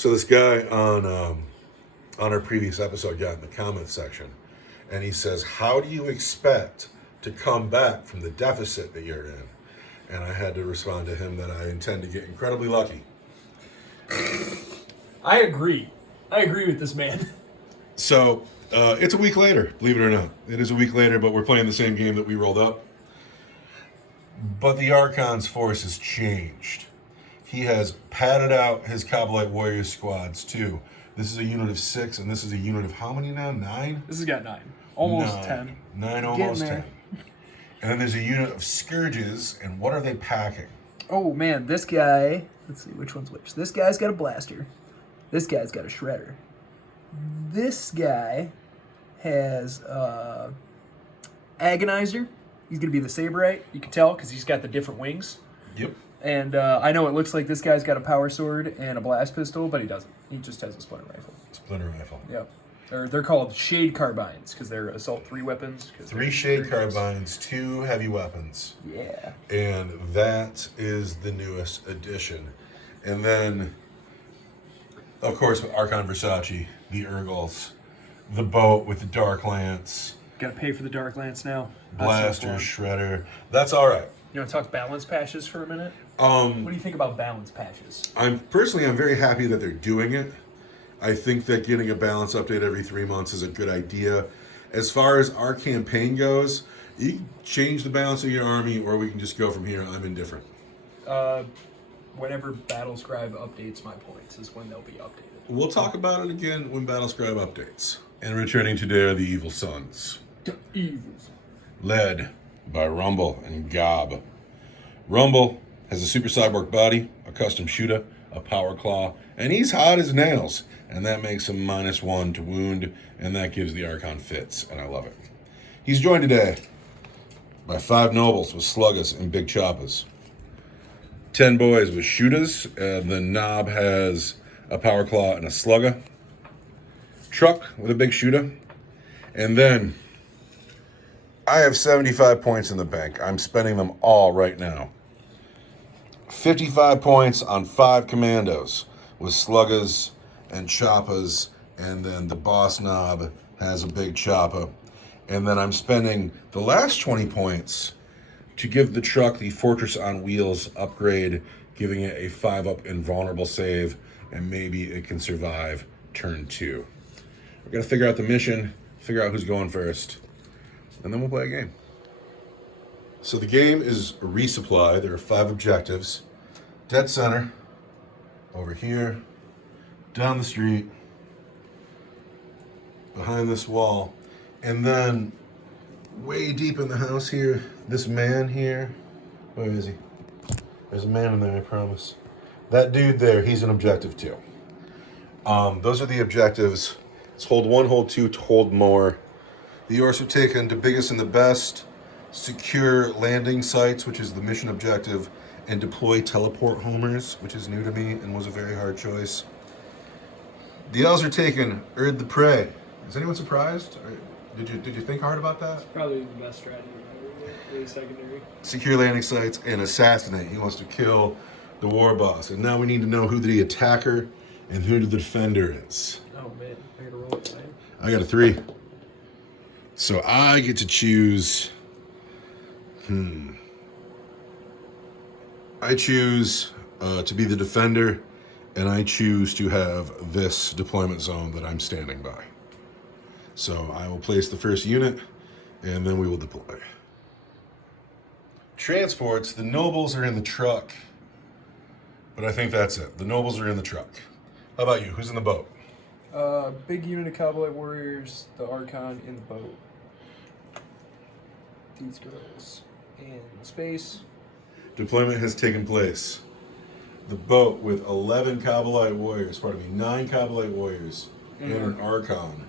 So this guy on our previous episode got in the comments section, and he says, "How do you expect to come back from the deficit that you're in?" And I had to respond to him that I intend to get incredibly lucky. I agree. I agree with this man. So it's a week later, believe it or not. It is a week later, but we're playing the same game that we rolled up. But the Archon's force has changed. He has padded out his Kabalite Warrior squads too. This is a unit of 6, and this is a unit of how many now? 9? This has got 9. Almost 10. 9, almost 10. And then there's a unit of Scourges, and what are they packing? Oh man, this guy, let's see which one's which. This guy's got a blaster. This guy's got a shredder. This guy has Agonizer. He's going to be the Saberite. You can tell because he's got the different wings. Yep. And I know it looks like this guy's got a power sword and a blast pistol, but he doesn't. He just has a splinter rifle. Splinter rifle. Yep. They're called shade carbines because they're assault 3 weapons. 3 shade carbines, 2 heavy weapons. Yeah. And that is the newest addition. And then, of course, Archon Versace, the Urgals, the boat with the Dark Lance. Got to pay for the Dark Lance now. Blaster, Shredder. That's all right. You want to talk balance patches for a minute? What do you think about balance patches? I'm very happy that they're doing it. I think that getting a balance update every 3 months is a good idea. As far as our campaign goes, you can change the balance of your army, or we can just go from here. I'm indifferent. Whenever Battlescribe updates my points is when they'll be updated. We'll talk about it again when Battlescribe updates. And returning today are the Evil Sons. The Evils. Led by Rumble and Gob. Rumble has a super cyborg body, a custom shooter, a power claw, and he's hot as nails. And that makes him -1 to wound, and that gives the Archon fits, and I love it. He's joined today by 5 nobles with sluggers and big choppers. 10 boys with shooters, and the knob has a power claw and a slugger. Truck with a big shooter. And then I have 75 points in the bank. I'm spending them all right now. 55 points on 5 commandos with sluggers and choppers, and then the boss knob has a big chopper. And then I'm spending the last 20 points to give the truck the Fortress on Wheels upgrade, giving it a 5-up invulnerable save, and maybe it can survive turn 2. We're gonna figure out the mission, figure out who's going first, and then we'll play a game. So the game is a resupply. There are 5 objectives. Dead center, over here, down the street, behind this wall, and then way deep in the house here, this man here, where is he? There's a man in there, I promise. That dude there, he's an objective too. Those are the objectives. It's hold 1, hold 2, to hold more. The Orks have taken the biggest and the best, secure landing sites, which is the mission objective, and deploy teleport homers, which is new to me and was a very hard choice. The Elves are taken Erd the Prey. Is anyone surprised? Or did you think hard about that? Probably the best strategy. Really secondary. Secure landing sites and assassinate. He wants to kill the war boss. And now we need to know who the attacker and who the defender is. Oh man, I gotta roll it. I got a 3. So I get to choose. I choose to be the defender, and I choose to have this deployment zone that I'm standing by. So I will place the first unit, and then we will deploy. Transports, the nobles are in the truck. But I think that's it. The nobles are in the truck. How about you? Who's in the boat? Big unit of Kabalite Warriors, the Archon in the boat. These girls in space. Deployment has taken place. The boat with 11 Kabalite Warriors, 9 Kabalite Warriors, and an Archon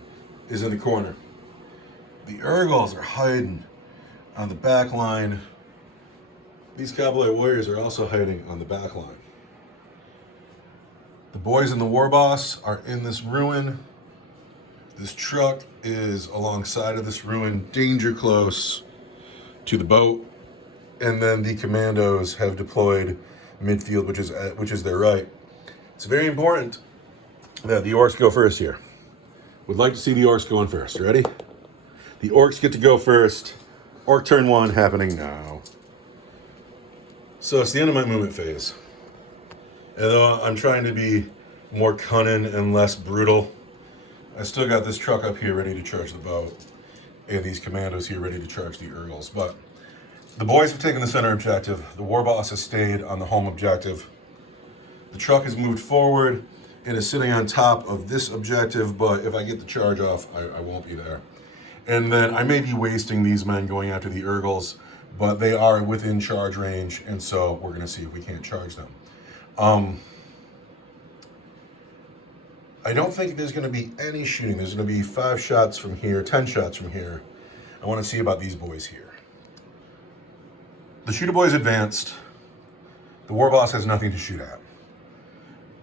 is in the corner. The Urgals are hiding on the back line. These Kabalite Warriors are also hiding on the back line. The boys and the war boss are in this ruin. This truck is alongside of this ruin, danger close to the boat. And then the commandos have deployed midfield, which is their right. It's very important Yeah, the Orks go first here. Would like to see the Orks going first. Ready? The Orks get to go first. Orc turn 1 happening now. So it's the end of my movement phase. And though I'm trying to be more cunning and less brutal, I still got this truck up here ready to charge the boat. And these commandos here ready to charge the Urgles. But the boys have taken the center objective. The war boss has stayed on the home objective. The truck has moved forward and is sitting on top of this objective, but if I get the charge off, I won't be there. And then I may be wasting these men going after the Urgles, but they are within charge range, and so we're going to see if we can't charge them. I don't think there's going to be any shooting. There's going to be 5 shots from here, 10 shots from here. I want to see about these boys here. The shooter boys advanced. The war boss has nothing to shoot at.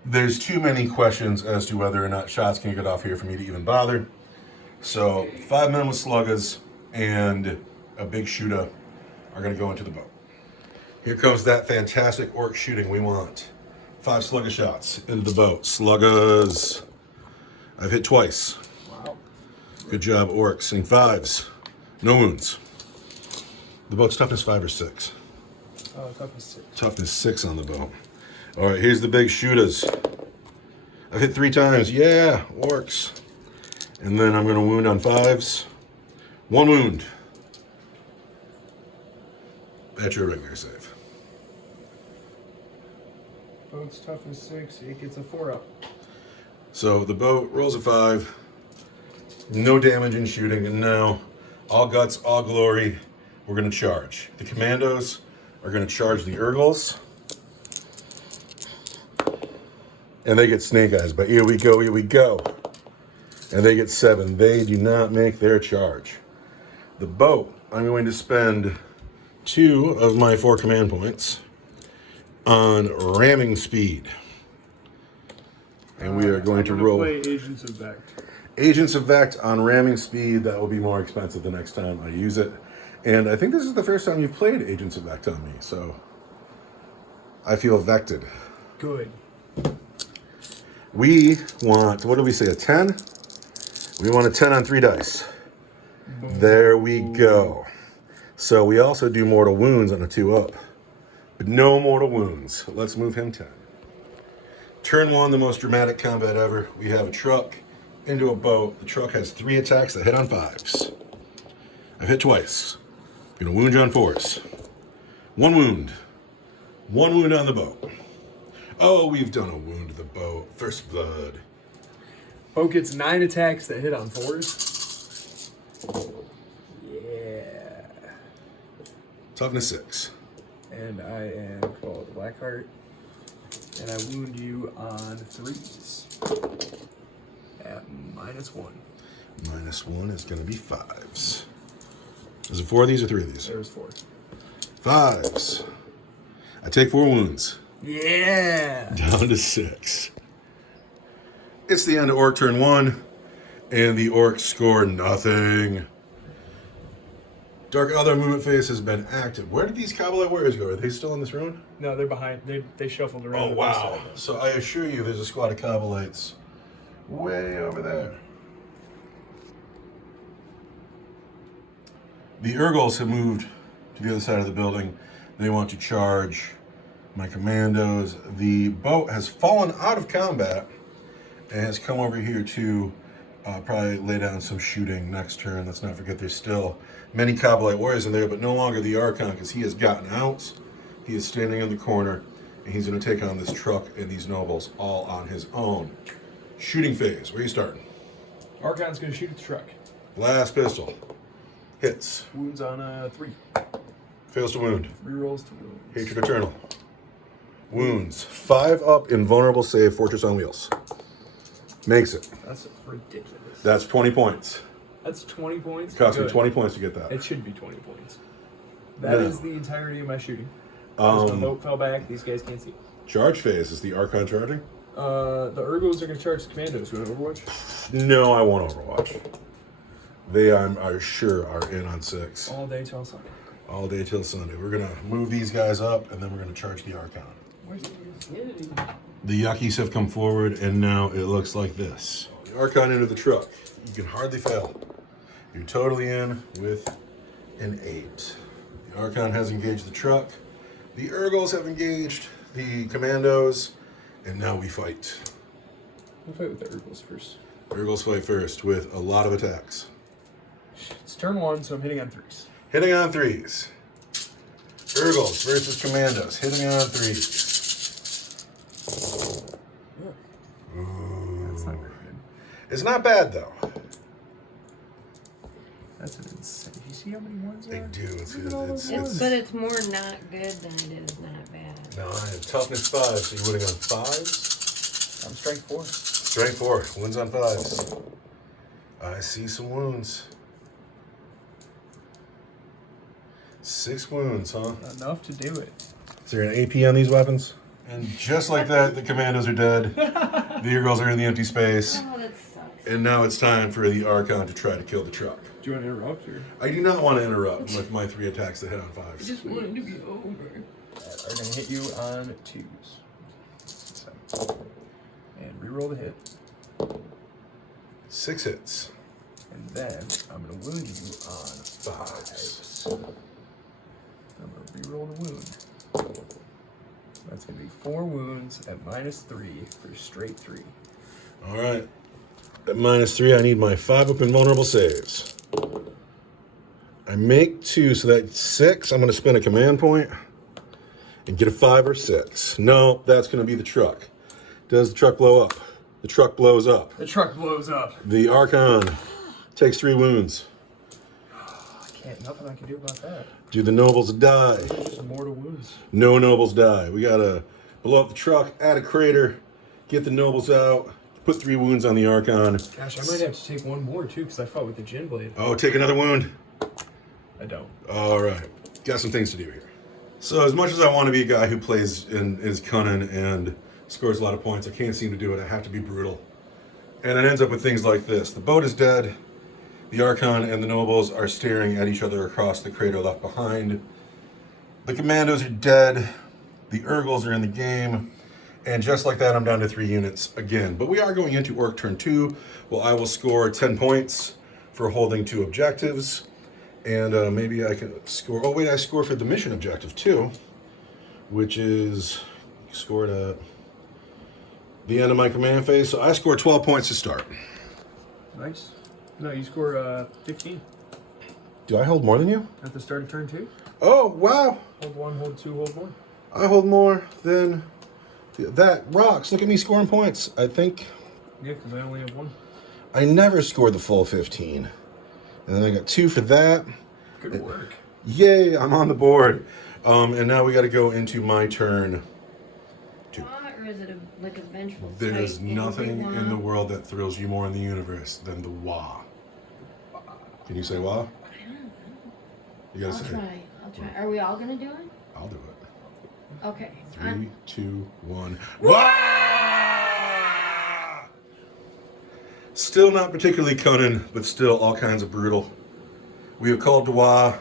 There's too many questions as to whether or not shots can get off here for me to even bother. So 5 men with sluggers and a big shooter are going to go into the boat. Here comes that fantastic orc shooting we want. 5 slugger shots into the boat. Sluggers. I've hit twice. Wow. Good job, Orcs. Seeing 5s. No wounds. The boat's toughness 5 or 6. Toughness 6. Toughness 6 on the boat. All right, here's the big shooters. I've hit 3 times. Yeah, Orcs. And then I'm going to wound on 5s. 1 wound. That's your regular save. Boat's toughness 6. It gets a 4 up. So the boat rolls a 5. No damage in shooting. And now, all guts, all glory, we're going to charge. The commandos are going to charge the Urgles. And they get snake eyes, but here we go, here we go. And they get 7. They do not make their charge. The boat, I'm going to spend 2 of my 4 command points on ramming speed. And we are going to roll play Agents of Vect. Agents of Vect on ramming speed. That will be more expensive the next time I use it. And I think this is the first time you've played Agents of Vect on me, so I feel vected. Good. We want, what do we say, a 10? We want a 10 on 3 dice. There we go. So we also do mortal wounds on a 2 up. But no mortal wounds. Let's move him 10. Turn 1, the most dramatic combat ever. We have a truck into a boat. The truck has 3 attacks that hit on 5s. I've hit twice. Gonna wound you on 4s. 1 wound. 1 wound on the boat. Oh, we've done a wound to the boat. First blood. Boat gets 9 attacks that hit on 4s. Yeah. Toughness 6. And I am called Blackheart. And I wound you on 3s. At -1. -1 is going to be 5s. Is it 4 of these or 3 of these? There's 4. 5s. I take 4 wounds. Yeah. Down to 6. It's the end of Orc turn 1, and the Orcs score nothing. Dark Other movement phase has been active. Where did these Kabbalah warriors go? Are they still in this room? No, they're behind. They shuffled around. Oh, wow. So I assure you there's a squad of Kabbalites way over there. The Urgles have moved to the other side of the building. They want to charge my commandos. The boat has fallen out of combat and has come over here to probably lay down some shooting next turn. Let's not forget there's still many Kabbalite warriors in there, but no longer the Archon, because he has gotten out. He is standing in the corner, and he's going to take on this truck and these nobles all on his own. Shooting phase. Where are you starting? Archon's going to shoot at the truck. Blast pistol. Hits. Wounds on 3. Fails to wound. 3 rolls to wounds. Hatred Eternal. Wounds. 5 up, invulnerable save, Fortress on Wheels. Makes it. That's ridiculous. That's 20 points. That's 20 points? Cost me Good. 20 points to get that. It should be 20 points. That No. is the entirety of my shooting. Because the boat fell back, these guys can't see. Charge phase. Is the Archon charging? The Urgles are going to charge the commandos. You want Overwatch? No, I won't Overwatch. They, I'm sure, are in on 6. All day till Sunday. All day till Sunday. We're going to move these guys up, and then we're going to charge the Archon. Where's it? The Yuckies have come forward, and now it looks like this. The Archon into the truck. You can hardly fail. You're totally in with an 8. The Archon has engaged the truck. The Urgles have engaged the Commandos, and now we fight. We'll fight with the Urgles first. Urgles fight first with a lot of attacks. It's turn 1, so I'm hitting on 3s. Hitting on 3s. Urgles versus Commandos. Hitting on 3s. That's not very good. It's not bad, though. That's an insane. You see how many ones They there are? do. It's But it's more not good than it is not bad. no, I have toughness 5, so you're winning on 5s. I'm strength 4. Strength 4, wounds on 5s. I see some wounds. 6 wounds, huh? Enough to do it. Is there an AP on these weapons? And just like that, the Commandos are dead. The Urgles are in the empty space. Oh, that sucks. And now it's time for the Archon to try to kill the truck. Do you want to interrupt or? I do not want to interrupt with my 3 attacks that hit on I 5s. just want it to be over. Are going to hit you on 2s. And reroll the hit. 6 hits. And then I'm going to wound you on 5s. I'm going to reroll the wound. That's going to be 4 wounds at -3 for straight 3. All right. At -3, I need my 5 up invulnerable saves. I make 2, so that's 6. I'm going to spend a command point and get a 5 or 6. No, that's going to be the truck. Does the truck blow up? The truck blows up. The truck blows up. The Archon takes 3 wounds. Nothing I can do about that. Do the nobles die? Just mortal wounds. No nobles die. We gotta blow up the truck, add a crater, get the nobles out, put 3 wounds on the Archon. Gosh, I might have to take 1 more too, because I fought with the Gin Blade. Oh, take another wound. I don't. All right, got some things to do here. So as much as I want to be a guy who plays and is cunning and scores a lot of points, I can't seem to do it. I have to be brutal. And it ends up with things like this. The boat is dead. The Archon and the nobles are staring at each other across the crater left behind. The Commandos are dead. The Urgles are in the game. And just like that, I'm down to 3 units again. But we are going into Orc turn 2. Well, I will score 10 points for holding 2 objectives. And maybe I can score... Oh, wait, I score for the mission objective too. Which is scored at the end of my command phase. So I score 12 points to start. Nice. No, you score 15 Do I hold more than you? at the start of turn 2. Oh, wow. Hold 1, hold 2, hold 1. I hold more than that. Rocks. Look at me scoring points. I think Yeah, because I only have 1. I never scored the full 15. And then I got 2 for that. Good work. Yay, I'm on the board. And now we got to go into my turn. Or is it like a vengeful fight? There's nothing in the Everyone- world that thrills you more in the universe than the wah. Can you say wah? I don't know. You gotta I'll say try. I'll try. Are we all gonna do it? I'll do it. Okay. 3, 2, 1. Wah! Still not particularly cunning, but still all kinds of brutal. We have called Dwa.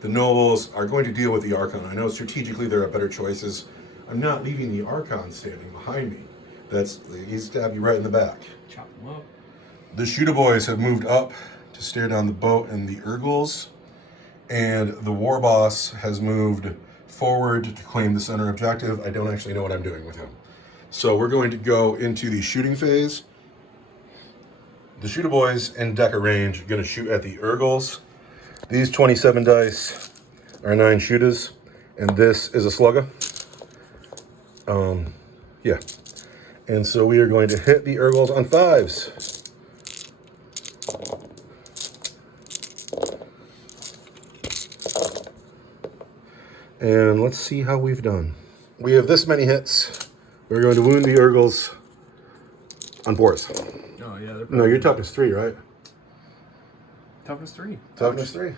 The nobles are going to deal with the Archon. I know strategically there are better choices. I'm not leaving the Archon standing behind me. He's stabbed you right in the back. Chop them up. The Shooter Boys have moved up to stare down the boat and the Urgles. And the War Boss has moved forward to claim the center objective. I don't actually know what I'm doing with him. So we're going to go into the shooting phase. The Shooter Boys in Deca range are going to shoot at the Urgles. These 27 dice are 9 shooters, and this is a slugger. Yeah. And so we are going to hit the Urgles on 5s. And let's see how we've done. We have this many hits. We're going to wound the Urgles on 4s. Oh, yeah. They're No, your toughness 3, right? Toughness 3. Toughness 3.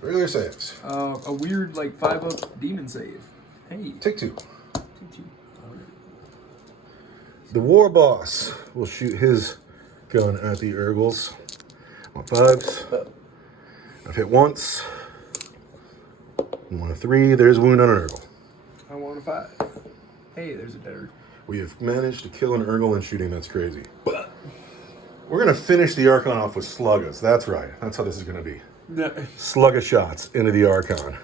Regular saves. A weird, like, 5-up demon save. Hey. Take 2. 2-2. Alright. The War Boss will shoot his gun at the Urgles on 5s. I've hit once. 1 of 3. There's a wound on an Urgle. I want a 5. Hey, there's a deader. We have managed to kill an Urgle in shooting. That's crazy. But we're going to finish the Archon off with Sluggas. That's right. That's how this is going to be. Slugga shots into the Archon.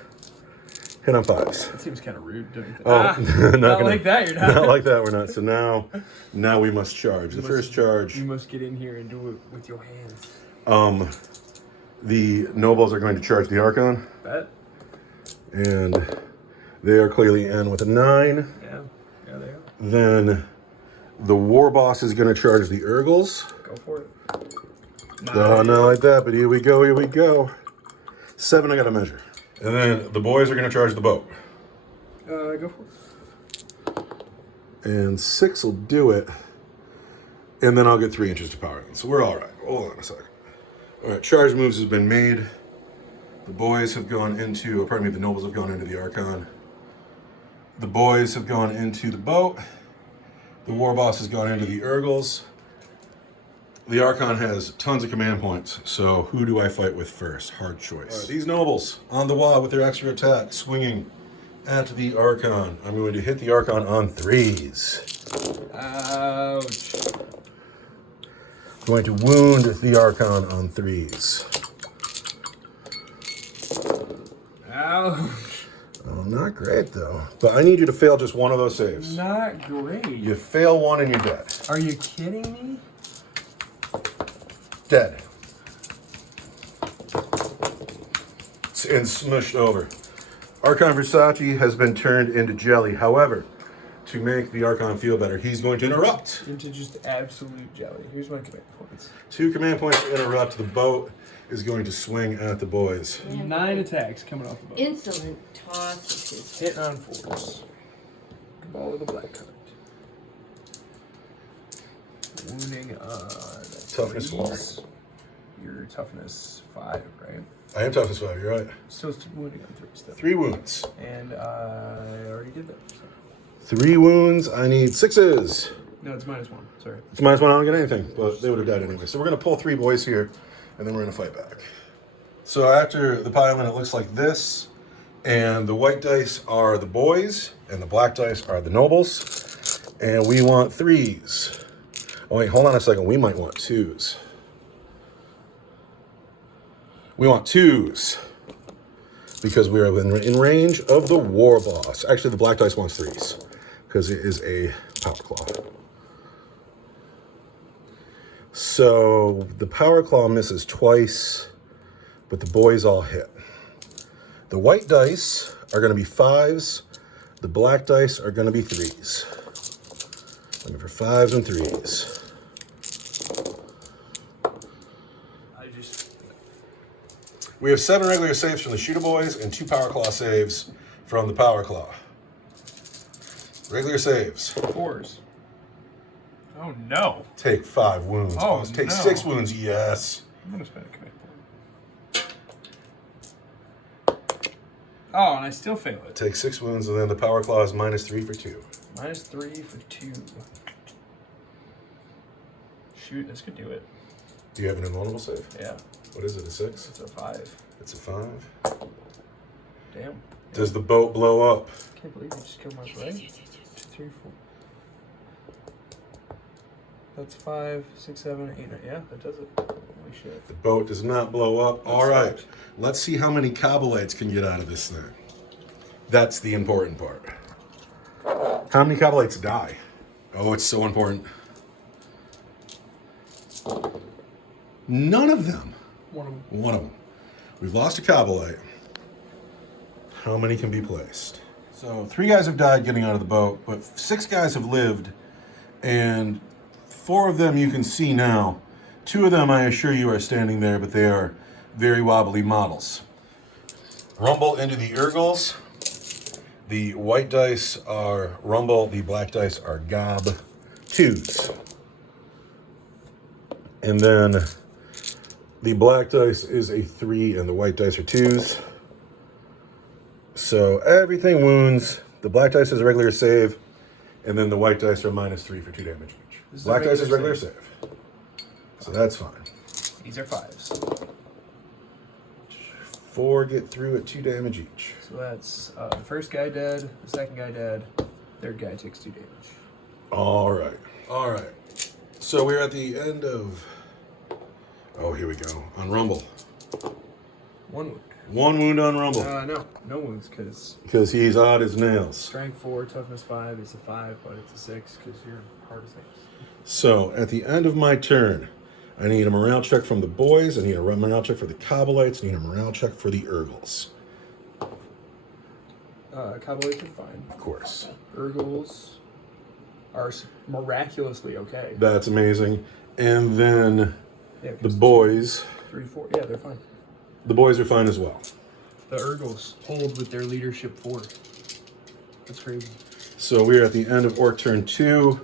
Hit on 5s. That seems kind of rude, don't you think? Oh, not like that, you're not. Not like that, we're not. So now we must charge. The first charge. You must get in here and do it with your hands. The nobles are going to charge the Archon. Bet. And they are clearly in with a 9. Yeah, they are. Then the war boss is going to charge the Urgles. Go for it. Oh, not like that, but here we go. 7, I got to measure. And then the boys are going to charge the boat. Go for it. And 6 will do it. And then I'll get 3 inches to power. So we're all right. Hold on a second. All right, charge moves has been made. The boys have gone into, the nobles have gone into the Archon. The boys have gone into the boat. The war boss has gone into the Urgles. The Archon has tons of command points, so who do I fight with first? Hard choice. Right, these nobles on the wall with their extra attack, swinging at the Archon. I'm going to hit the Archon on 3s. Ouch. Going to wound the Archon on 3s. Ouch. Oh, not great though. But I need you to fail just one of those saves. Not great. You fail one and you're dead. Are you kidding me? Dead. And smushed over. Archon Versace has been turned into jelly. However, to make the Archon feel better, he's going to interrupt. Into just absolute jelly. Here's my command points. 2 command points to interrupt. The boat is going to swing at the boys. 9 attacks coming off the boat. Insolent toss. His Hit on 4s. Cabal with a black card. Wounding on Toughness 4. Your toughness 5, right? I am toughness 5, you're right. Still wounding on 3 still. 3 wounds. And I already did that. So. 3 wounds. I need 6s. No, it's -1. Sorry. It's -1. I don't get anything, but they would have died anyway. So we're going to pull 3 boys here, and then we're going to fight back. So after the pile-in, it looks like this. And the white dice are the boys, and the black dice are the nobles. And we want 3s. Oh, wait, hold on a second. We might want 2s. We want 2s. Because we are in range of the war boss. Actually, the black dice wants 3s. Because it is a power claw. So the power claw misses twice, but the boys all hit. The white dice are going to be 5s. The black dice are going to be 3s. Looking for 5s and 3s. We have 7 regular saves from the Shooter Boys and 2 Power Claw saves from the Power Claw. Regular saves. 4s. Oh no. Take 5 wounds. Oh, take no. 6 wounds, yes. I'm going to spend a command point. Oh, and I still fail it. Take 6 wounds, and then the Power Claw is -3 for 2. -3 for 2. Shoot, this could do it. Do you have an invulnerable save? Yeah. What is it, a 6? It's a 5. It's a 5. Damn. Does the boat blow up? Can't believe you just killed my play. 2, 3, 4. That's 5, 6, 7, 8, 9. Yeah, that does it. Holy shit. The boat does not blow up. All right. Let's see how many Kabalites can get out of this thing. That's the important part. How many Kabalites die? Oh, it's so important. None of them. One of them. We've lost a Kabalite. How many can be placed? So 3 guys have died getting out of the boat, but 6 guys have lived, and 4 of them you can see now. 2 of them, I assure you, are standing there, but they are very wobbly models. Rumble into the Urgles. The white dice are Rumble. The black dice are Gob. 2s. And then the black dice is a 3 and the white dice are 2s. So everything wounds. The black dice is a regular save, and then the white dice are -3 for 2 damage each. Black dice is regular save. So that's fine. These are 5s. 4 get through at 2 damage each. So that's the first guy dead, the second guy dead, third guy takes 2 damage. All right. All right. So we're at the end of... Oh, here we go. On Rumble. 1 wound. 1 wound on Rumble. No wounds because Because he's odd as nails. strength 4, toughness 5, it's a 5, but it's a 6 because you're hard as nails. So at the end of my turn, I need a morale check from the boys. I need a morale check for the Kabbalites. I need a morale check for the Urgles. Kabbalites are fine. Of course. Urgles are miraculously okay. That's amazing. And then Yeah, the boys. 3, 4, yeah, they're fine. The boys are fine as well. The Urgles hold with their leadership 4. That's crazy. So we're at the end of Orc turn 2.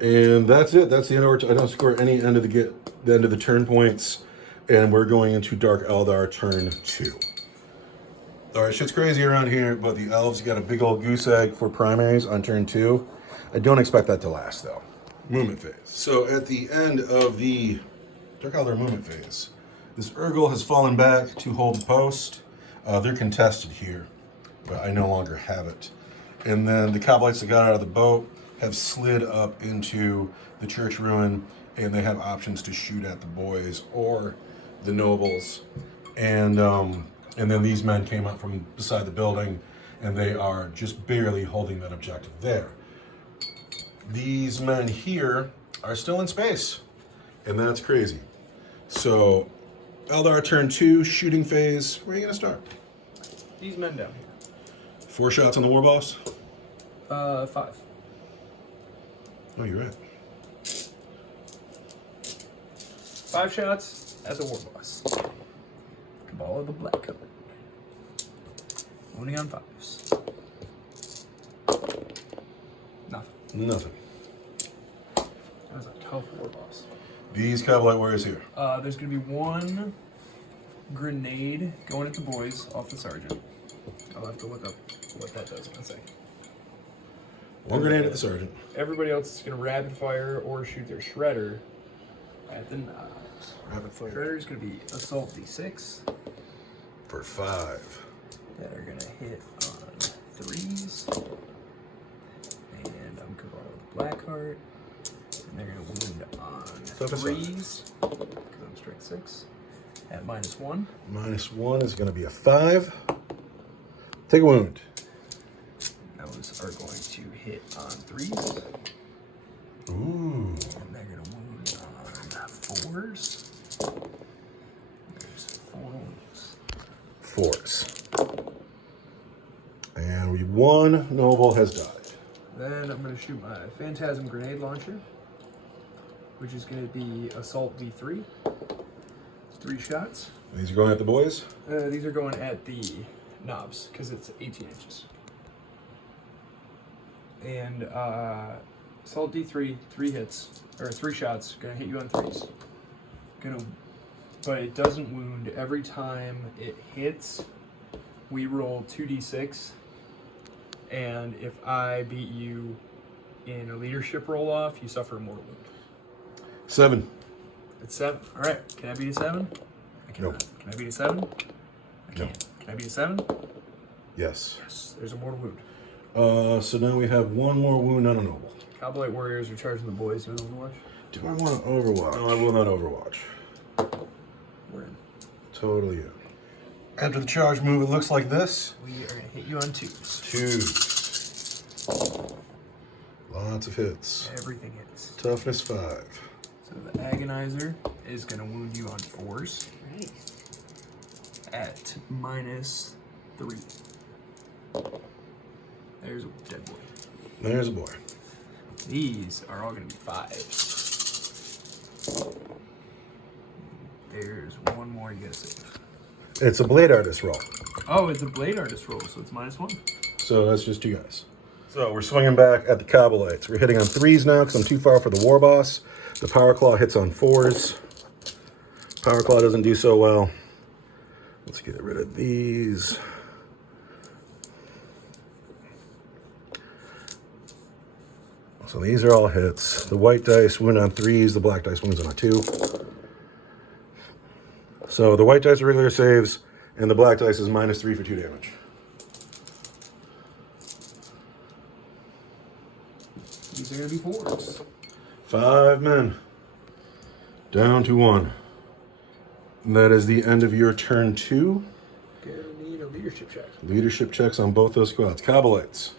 And that's it. That's the end of Orc. I don't score any end of the end of the turn points. And we're going into Dark Eldar turn 2. All right, shit's crazy around here, but the elves got a big old goose egg for primaries on turn 2. I don't expect that to last, though. Movement phase. So at the end of the Dark Eldar movement phase, this Urgle has fallen back to hold the post. They're contested here, but I no longer have it. And then the Kabbalites that got out of the boat have slid up into the church ruin, and they have options to shoot at the boys or the nobles. And then these men came up from beside the building, and they are just barely holding that objective there. These men here are still in space, and that's crazy. So, Eldar turn 2, shooting phase. Where are you going to start? These men down here. 4 shots on the war boss? 5. Oh, you're right. 5 shots at the war boss. Cabal of the Black Coat. Wounding on 5s. Nothing. Nothing. That was a tough war boss. These Kabbalite warriors here. There's going to be 1 grenade going at the boys off the sergeant. I'll have to look up what that does in a second. 1 grenade at the sergeant. Everybody else is going to rapid fire or shoot their shredder at the knobs. Rapid fire. Shredder is going to be assault d6 For 5. that are going to hit on 3s. And I'm Cabal of the Blackheart. And they're going to wound on Toughness 3s because I'm strength 6 at -1. -1 is going to be a 5. Take a wound. Those are going to hit on 3s. Ooh. And they're going to wound on 4s. There's 4 wounds. 4s. And 1 noble has died. Then I'm going to shoot my Phantasm Grenade Launcher, which is going to be Assault V3. 3 shots. These are going at the boys? These are going at the knobs, because it's 18 inches. And Assault D3, 3 hits, or 3 shots, going to hit you on 3s. But it doesn't wound. Every time it hits, we roll 2d6. And if I beat you in a leadership roll-off, you suffer a mortal wound. 7. It's 7. All right. Can I beat a 7? I cannot. Nope. Can I beat a 7? I No. can't. Can I beat a 7? Yes. Yes. There's a mortal wound. So now we have 1 more wound on a noble. Kabbalites warriors are charging the boys doing Overwatch. Do I want to Overwatch? No, I will not Overwatch. We're in. Totally in. After the charge move, it looks like this. We are going to hit you on 2s. 2. Lots of hits. Everything hits. Toughness 5. So the Agonizer is going to wound you on 4s at -3. There's a dead boy. There's a boy. These are all going to be 5s. There's 1 more you got to save. It's a blade artist roll. Oh, it's a blade artist roll, so it's -1. So that's just 2 guys. So we're swinging back at the Kabbalites. We're hitting on 3s now because I'm too far for the war boss. The Power Claw hits on 4s. Power Claw doesn't do so well. Let's get rid of these. So these are all hits. The white dice wound on 3s. The black dice wounds on a 2. So the white dice are regular saves, and the black dice is -3 for 2 damage. These are gonna be 4s. 5 men. Down to 1. And that is the end of your turn 2. Gonna need a leadership check. Leadership checks on both those squads. Kabalites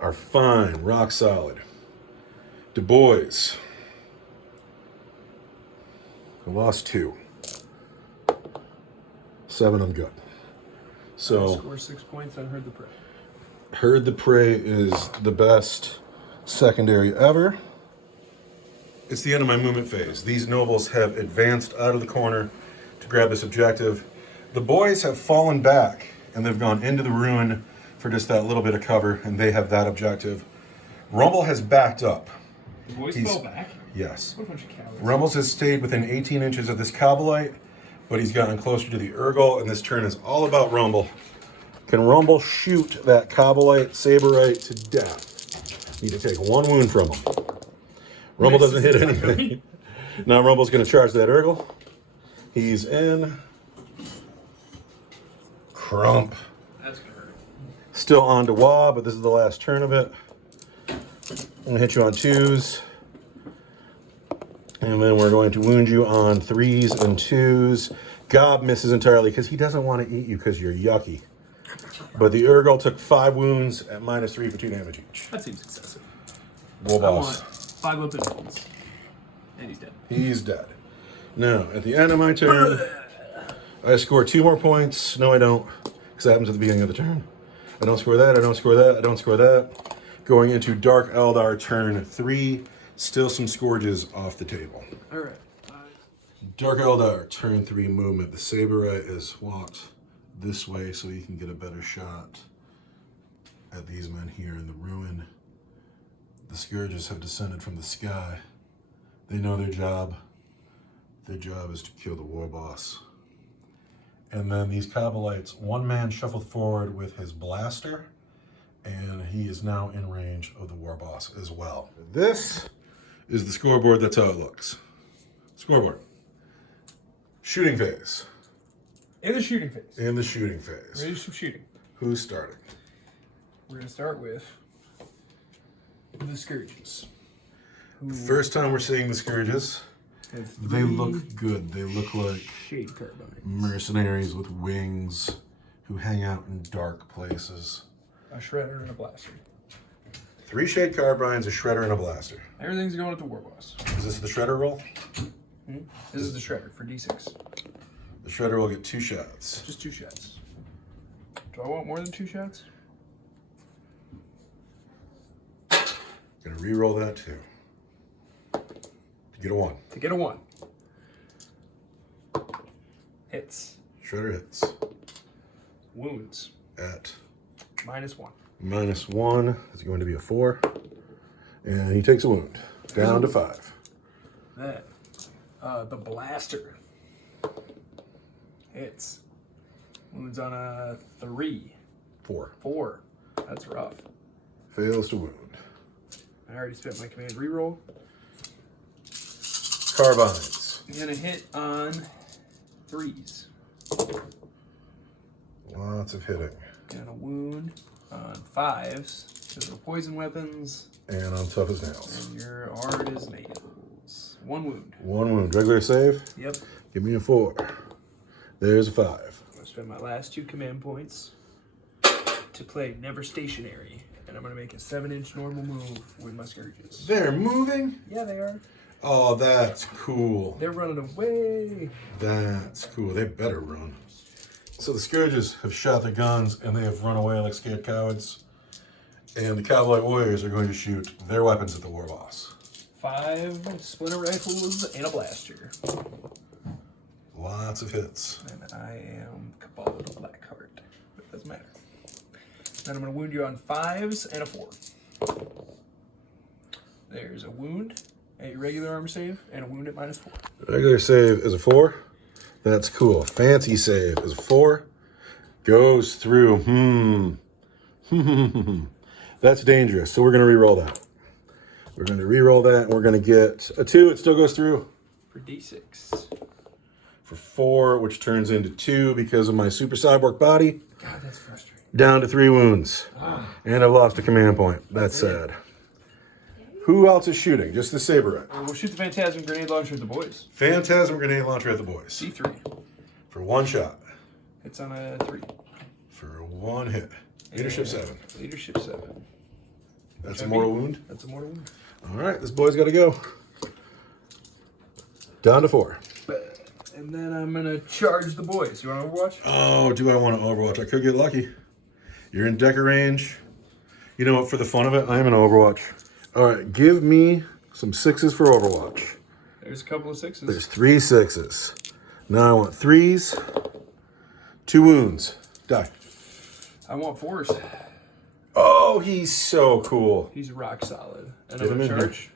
are fine, rock solid. Du Bois. I lost 2. 7, I'm good. So, Score 6 points on Heard the Prey. Herd the Prey is the best secondary ever. It's the end of my movement phase. These nobles have advanced out of the corner to grab this objective. The boys have fallen back and they've gone into the ruin for just that little bit of cover, and they have that objective. Rumble has backed up. The boys He's- fell back. Yes. What a bunch of cowards. Rumbles has stayed within 18 inches of this Kabalite, but he's gotten closer to the Urgle, and this turn is all about Rumble. Can Rumble shoot that Kabalite Saberite to death? Need to take 1 wound from him. Rumble doesn't hit anything. Now Rumble's going to charge that Urgle. He's in. Crump. That's gonna hurt. Still on to Wah, but this is the last turn of it. I'm going to hit you on 2s. And then we're going to wound you on 3s and 2s. Gob misses entirely because he doesn't want to eat you because you're yucky. But the Urgle took 5 wounds at -3 for 2 damage each. That seems excessive. War I want boss. 5 open wounds. And he's dead. He's dead. Now, at the end of my turn, I score 2 more points. No, I don't, because that happens at the beginning of the turn. I don't score that, I don't score that, I don't score that. Going into Dark Eldar turn 3, still some scourges off the table. Alright. Dark Eldar turn 3 movement. The Saberite is walked this way so you can get a better shot at these men here in the ruin. The Scourges have descended from the sky. They know their job. Their job is to kill the war boss. And then these Kabalites, 1 man shuffled forward with his blaster, and he is now in range of the war boss as well. This is the scoreboard. That's how it looks. Scoreboard. Shooting phase. In the shooting phase. In the shooting phase. Ready to some shooting. Who's starting? We're gonna start with the Scourges. The first time we're seeing the Scourges, Have they 3 look good. They look like shade carbines. mercenaries with wings who hang out in dark places. A shredder and a blaster. 3 shade carbines, a shredder, and a blaster. Everything's going at the war boss. Is this the shredder roll? This is the shredder for D6. The shredder will get 2 shots. Just 2 shots. Do I want more than 2 shots? Gonna re-roll that too. To get a 1. To get a 1. Hits. Shredder hits Wounds. at -1. -1. It's going to be a 4. And he takes a wound. Down to 5. Then, the blaster. Hits. Wounds on a 3. 4. 4. That's rough. Fails to wound. I already spent my command reroll. Carbines. I'm gonna hit on 3s. Lots of hitting. Gonna wound on 5s. Because they're poison weapons. And on tough as nails. And you're hard as nails. 1 wound. 1 wound. Regular save. Yep. Give me a 4. There's a 5. I'm gonna spend my last 2 command points to play Never Stationary. And I'm gonna make a 7-inch normal move with my Scourges. They're moving? Yeah, they are. Oh, that's cool. They're running away. That's cool. They better run. So the Scourges have shot their guns and they have run away like scared cowards. And the Kabalite warriors are going to shoot their weapons at the war boss. 5 splinter rifles and a blaster. Lots of hits. And I am Cabal Blackheart. But it doesn't matter. Then I'm going to wound you on 5s and a 4. There's a wound, a regular armor save, and a wound at -4. Regular save is a 4. That's cool. Fancy save is a 4. Goes through. That's dangerous. So we're going to re-roll that. We're going to re-roll that and we're going to get a 2. It still goes through. For D6. for 4, which turns into 2 because of my super cyborg body. God, that's frustrating. Down to 3 wounds. And I've lost a command point. That's sad. Who else is shooting? Just the Saberite. We'll shoot the Phantasm Grenade Launcher at the boys. Phantasm Grenade Launcher at the boys. C3. For 1 shot. It's on a 3. For 1 hit. Leadership 7. Leadership 7. That's a mortal wound. That's a mortal wound. All right, this boy's got to go. Down to 4. And then I'm going to charge the boys. You want to Overwatch? Oh, do I want to Overwatch? I could get lucky. You're in Decker range. You know what? For the fun of it, I am in Overwatch. All right, give me some 6s for Overwatch. There's a couple of 6s. There's 3 6s. Now I want 3s. 2 wounds. Die. I want 4s. Oh, he's so cool. He's rock solid. And Get I'm him going in to here. charge.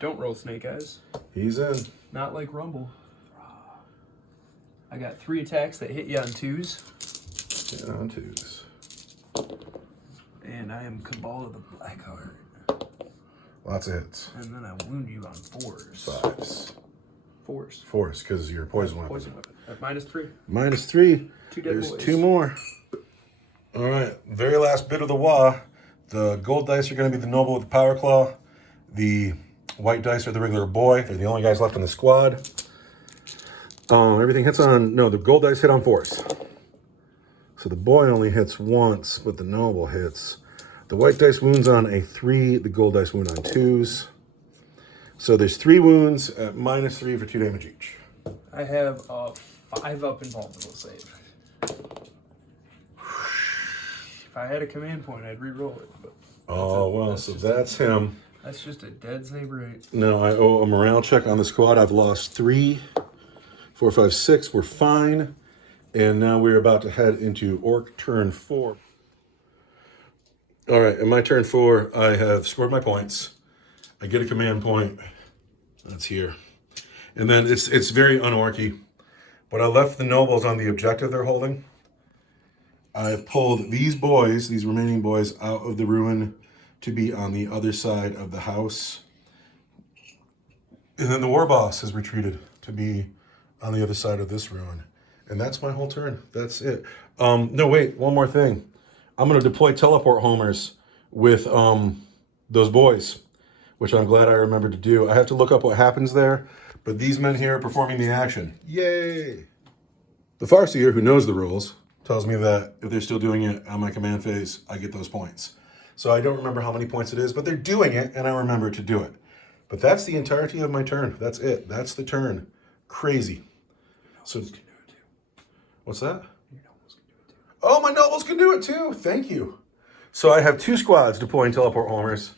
Don't roll Snake Eyes. He's in. Not like Rumble. I got 3 attacks that hit you on 2s. Yeah, on 2s. And I am Cabal of the Blackheart. Lots of hits. And then I wound you on 4s. 5s. 4s. 4s, because you're poison weapon. Poison weapon. At -3. -3. 2 dead There's boys. 2 more. All right, very last bit of the wah. The gold dice are going to be the noble with the power claw. The white dice are the regular boy. They're the only guys left in the squad. Everything hits on, no, the gold dice hit on 4s. So the boy only hits once, but the noble hits. The white dice wounds on a 3, the gold dice wound on 2s. So there's 3 wounds at -3 for 2 damage each. I have a 5-up invulnerable save. If I had a command point, I'd re-roll it. But Oh, well, so that's him. that's just a dead Saberite. Now I owe a morale check on the squad. I've lost 3, 4, 5, 6. We're fine. And now we're about to head into Orc turn 4. All right, in my turn 4, I have scored my points. I get a command point. That's here. And then it's very unorky. But I left the nobles on the objective they're holding. I've pulled these boys, these remaining boys, out of the ruin to be on the other side of the house. And then the war boss has retreated to be on the other side of this ruin. And that's my whole turn. That's it. No, wait, one more thing. I'm going to deploy teleport homers with those boys, which I'm glad I remembered to do. I have to look up what happens there, but these men here are performing the action. Yay! The Farseer, who knows the rules, tells me that if they're still doing it on my command phase, I get those points. So I don't remember how many points it is, but they're doing it, and I remember to do it. But that's the entirety of my turn. That's it. That's the turn. Crazy. So, what's that? Oh, my nobles can do it too. Thank you. So I have 2 squads deploying teleport homers.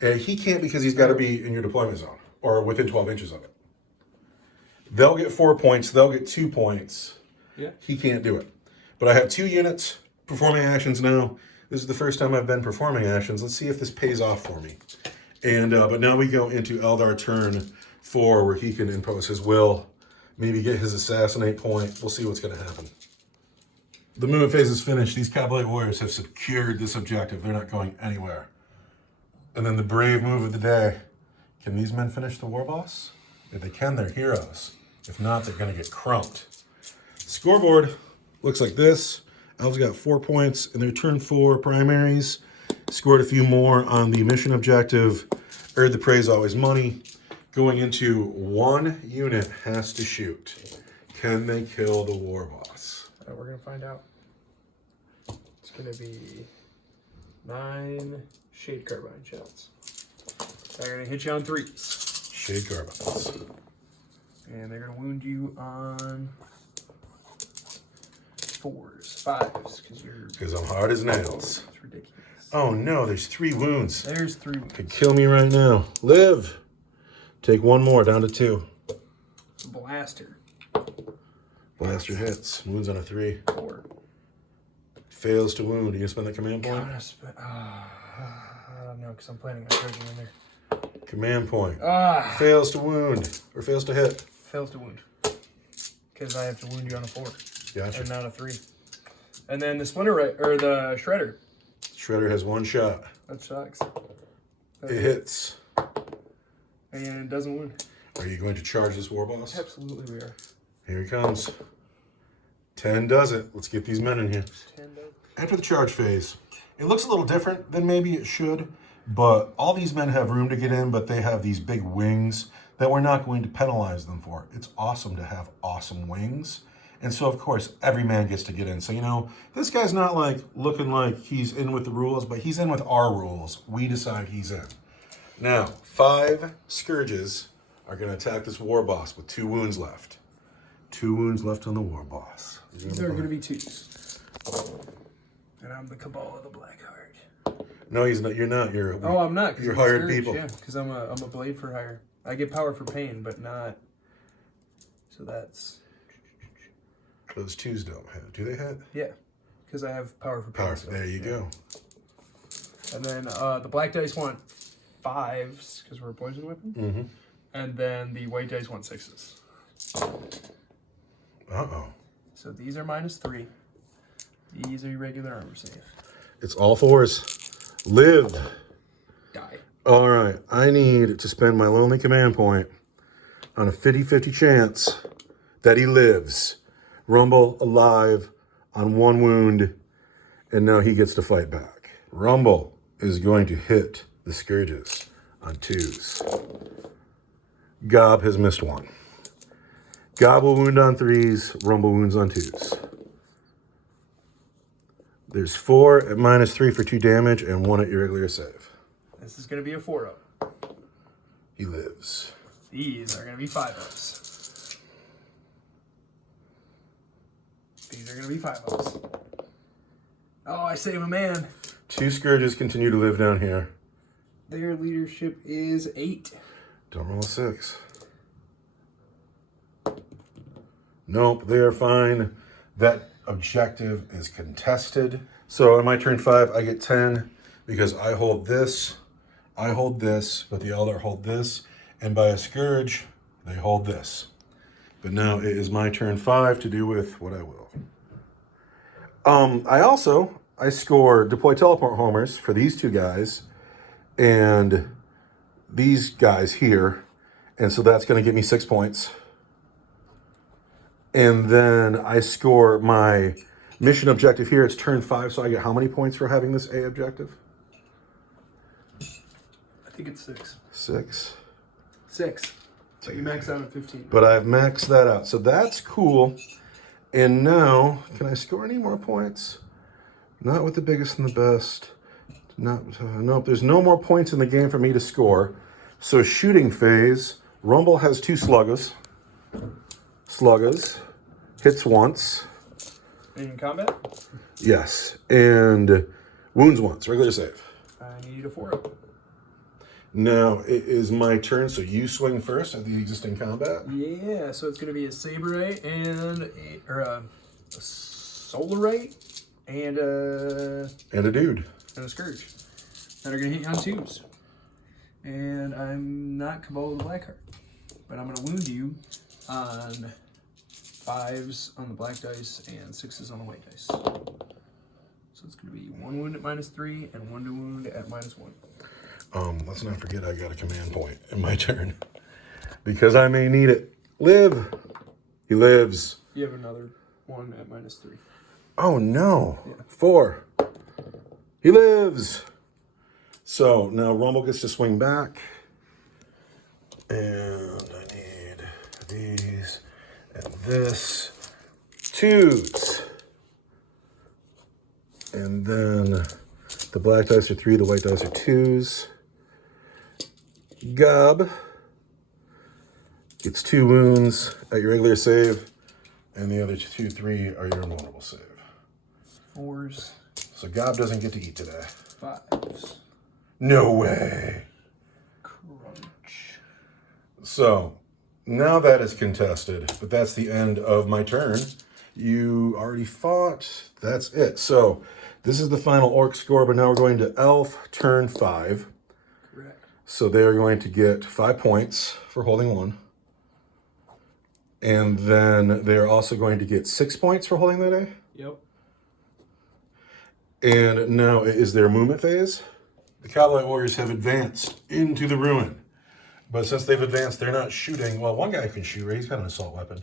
And he can't because he's got to be in your deployment zone or within 12 inches of it. They'll get 4 points. They'll get 2 points. Yeah. He can't do it. But I have 2 units performing actions now. This is the first time I've been performing actions. Let's see if this pays off for me. And but now we go into Eldar turn 4 where he can impose his will. Maybe get his assassinate point. We'll see what's going to happen. The movement phase is finished. These Kabalite warriors have secured this objective. They're not going anywhere. And then the brave move of the day. Can these men finish the war boss? If they can, they're heroes. If not, they're going to get crumped. Scoreboard looks like this. Elves got 4 points in their turn 4 primaries. Scored a few more on the mission objective. Earned the praise, always money. Going into 1 unit has to shoot. Can they kill the war boss? We're going to find out. It's going to be 9 Shade Carbine shots. They're going to hit you on 3s. Shade carbines. And they're going to wound you on 4s, 5s, Because I'm hard as nails. It's ridiculous. Oh no, there's 3 wounds. There's 3 wounds. Could kill me right now. Live. Take 1 more, down to 2. Blaster. Blaster hits. Wounds on a 3. 4. Fails to wound. Are you going to spend that command I'm point? gonna I don't know, because I'm planning on charging in there. Command point. Ah! Fails to wound. Or fails to hit. Fails to wound. Because I have to wound you on a 4. Gotcha. And not a 3. And then the the Shredder. Shredder has 1 shot. That sucks. It hits. And it doesn't wound. Are you going to charge this war boss? Absolutely we are. Here he comes. 10 does it. Let's get these men in here. 10 does. After the charge phase, it looks a little different than maybe it should, but all these men have room to get in, but they have these big wings that we're not going to penalize them for. It's awesome to have awesome wings. And so, of course, every man gets to get in. So, you know, this guy's not like looking like he's in with the rules, but he's in with our rules. We decide he's in. Now, 5 Scourges are going to attack this war boss with 2 wounds left. 2 wounds left on the war boss. These are going to be 2s. And I'm the Cabal of the Blackheart. No, he's not. You're not. You're. Oh, I'm not. You're hired people. Yeah, because I'm a blade for hire. I get power for pain, but not. So that's. Those 2s don't hit. Do they hit? Yeah, because I have power for pain. Power. So, There you go. And then the black dice want 5s because we're a poison weapon. Mm-hmm. And then the white dice want 6s. Uh-oh. So these are -3. These are your regular armor save. It's all 4s. Live. Die. All right. I need to spend my lonely command point on a 50-50 chance that he lives. Rumble alive on 1 wound, and now he gets to fight back. Rumble is going to hit the Scourges on 2s. Gob has missed 1. Gob will wound on 3s, Rumble wounds on 2s. There's 4 at -3 for 2 damage and 1 at your regular save. This is going to be a 4-up. He lives. These are going to be 5-ups. These are going to be 5-ups. Oh, I save a man. 2 Scourges continue to live down here. Their leadership is 8. Don't roll a 6. Nope, they are fine. That objective is contested. So on my turn 5, I get 10 because I hold this, but the Eldar hold this, and by a Scourge, they hold this. But now it is my turn 5 to do with what I will. I score deploy teleport homers for these 2 guys and these guys here. And so that's going to give me 6 points. And then I score my mission objective here. It's turn 5, so I get how many points for having this A objective? I think it's 6. 6. 6. So you max out at 15. But I've maxed that out. So that's cool. And now, can I score any more points? Not with the biggest and the best. Nope, there's no more points in the game for me to score. So shooting phase, Rumble has 2 sluggas. Sluggas. Hits once. In combat? Yes. And wounds once. Regular save. I need a 4-up. Now it is my turn, so you swing first at the existing combat. Yeah, so it's going to be a Saberite and a Solarite and a dude. And a Scourge that are going to hit you on 2s. And I'm not Cabal of the Blackheart, but I'm going to wound you on 5s on the black dice and 6s on the white dice. So it's going to be 1 wound at -3 and 1 wound at -1. Let's not forget I got a command point in my turn because I may need it. Live. He lives. You have another 1 at -3. Oh no. Yeah. 4. He lives. So now Rumble gets to swing back. And I need these and this. 2s. And then the black dice are 3, the white dice are 2s. Gob gets 2 wounds at your regular save, and the other 2, 3 are your invulnerable save. 4s. So Gob doesn't get to eat today. 5s. No way. Crunch. So now that is contested, but that's the end of my turn. You already fought. That's it. So this is the final orc score, but now we're going to elf turn 5. Correct. So they're going to get 5 points for holding 1. And then they're also going to get 6 points for holding that A. Yep. And now it is their movement phase. The Cowboy Warriors have advanced into the ruin. But since they've advanced, they're not shooting. Well, one guy can shoot, right? He's got an assault weapon.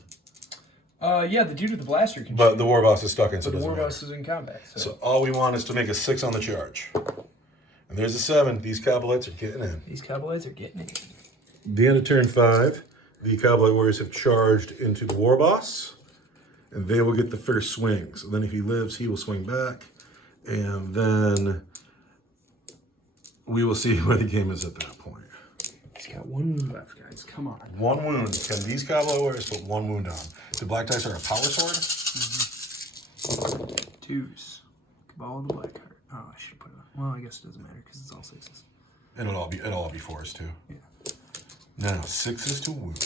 Yeah, the dude with the blaster can But shoot. the war boss is stuck in, so But it the doesn't war matter. boss is in combat. So all we want is to make a 6 on the charge. And there's a 7. These Cowboys are getting in. These Cowboys are getting it. The end of turn 5, the Cowboy Warriors have charged into the war boss, and they will get the first swings. And then if he lives, he will swing back, and then we will see where the game is at that point. He's got 1 wound left, guys. Come on. 1 wound. Can these Cowboy Warriors put 1 wound on? The Black Dice are a power sword? 2s. Cabal of the Black Heart. Oh, I should put it on. Well, I guess it doesn't matter because it's all 6s. It'll all be 4s too. Yeah. Now 6s to wound.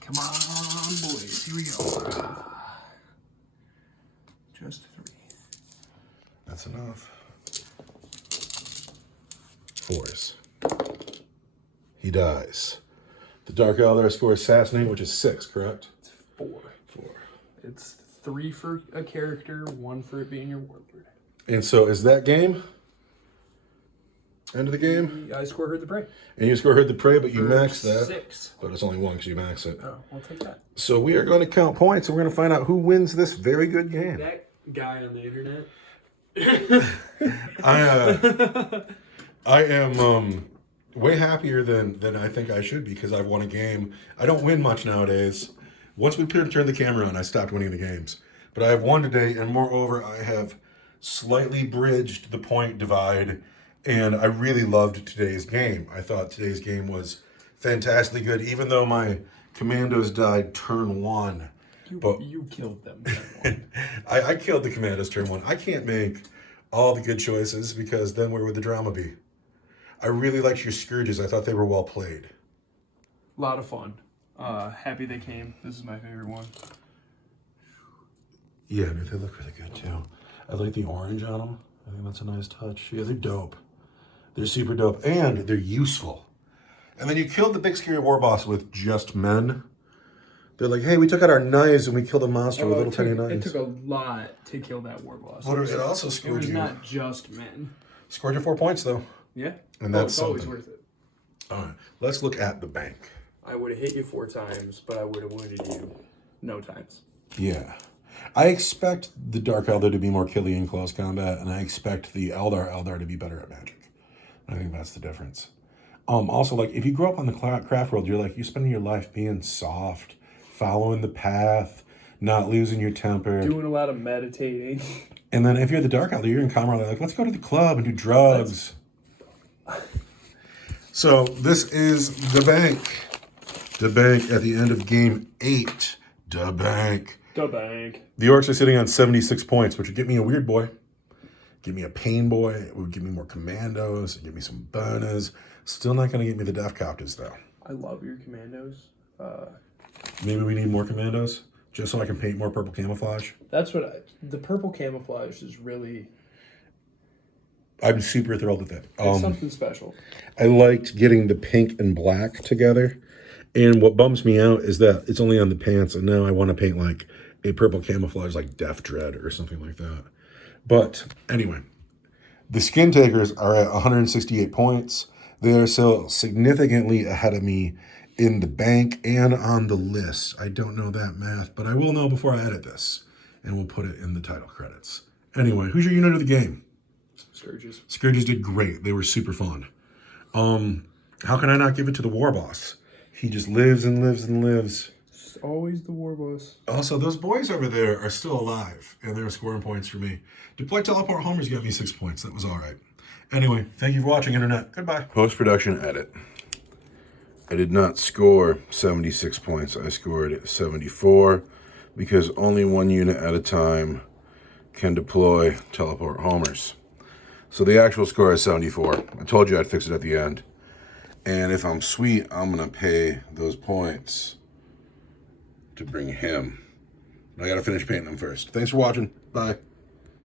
Come on, boys. Here we go. Just 3. That's enough. 4s. He dies. The Dark Eldar scores Assassinate, which is 6, correct? It's 4. 4. It's 3 for a character, 1 for it being your warlord. And so is that game? End of the game? I score Herd the Prey. And you score Herd the Prey, but you max that. 6. But it's only 1 because you max it. Oh, I'll take that. So we are going to count points, and we're going to find out who wins this very good game. That guy on the internet. I am way happier than I think I should be because I've won a game. I don't win much nowadays. Once we turned the camera on, I stopped winning the games. But I have won today, and moreover, I have slightly bridged the point divide, and I really loved today's game. I thought today's game was fantastically good, even though my commandos died turn 1. You killed them. I killed the commandos turn 1. I can't make all the good choices because then where would the drama be? I really liked your Scourges. I thought they were well played. A lot of fun. Happy they came. This is my favorite one. Yeah, dude, they look really good too. I like the orange on them. I think that's a nice touch. Yeah, they're dope. They're super dope, and they're useful. And then you killed the big scary war boss with just men. They're like, hey, we took out our knives and we killed a monster with little tiny It knives. took a lot to kill that war boss. But it also It scored was you. not just men. Scored you 4 points though. Yeah. And that's it's always something. worth it. All right, let's look at the bank. I would have hit you 4 times, but I would have wounded you no times. Yeah. I expect the Dark Eldar to be more killy in close combat, and I expect the Eldar to be better at magic. I think that's the difference. Also, like, if you grow up on the craft world, you're spending your life being soft, following the path, not losing your temper. Doing a lot of meditating. And then if you're the Dark Eldar, you're in combat, like, let's go to the club and do drugs. So this is the bank. The bank at the end of game 8. The bank. The bank. The Orks are sitting on 76 points, which would get me a weird boy. Give me a pain boy. It would give me more commandos. Give me some burners. Still not going to get me the death copters, though. I love your commandos. Maybe we need more commandos, just so I can paint more purple camouflage. That's what the purple camouflage is really... I'm super thrilled with that. It's something special. I liked getting the pink and black together. And what bums me out is that it's only on the pants, and now I want to paint like a purple camouflage like Death Dread or something like that. But anyway, the Skin Takers are at 168 points. They are still significantly ahead of me in the bank and on the list. I don't know that math, but I will know before I edit this, and we'll put it in the title credits. Anyway, who's your unit of the game? Scourges. Scourges did great. They were super fun. How can I not give it to the war boss? He just lives and lives and lives. It's always the war boss. Also, those boys over there are still alive, and they're scoring points for me. Deploy Teleport Homers got me 6 points. That was all right. Anyway, thank you for watching, Internet. Goodbye. Post-production edit. I did not score 76 points. I scored 74 because only one unit at a time can deploy Teleport Homers. So the actual score is 74. I told you I'd fix it at the end. And if I'm sweet, I'm going to pay those points to bring him. I got to finish painting them first. Thanks for watching. Bye.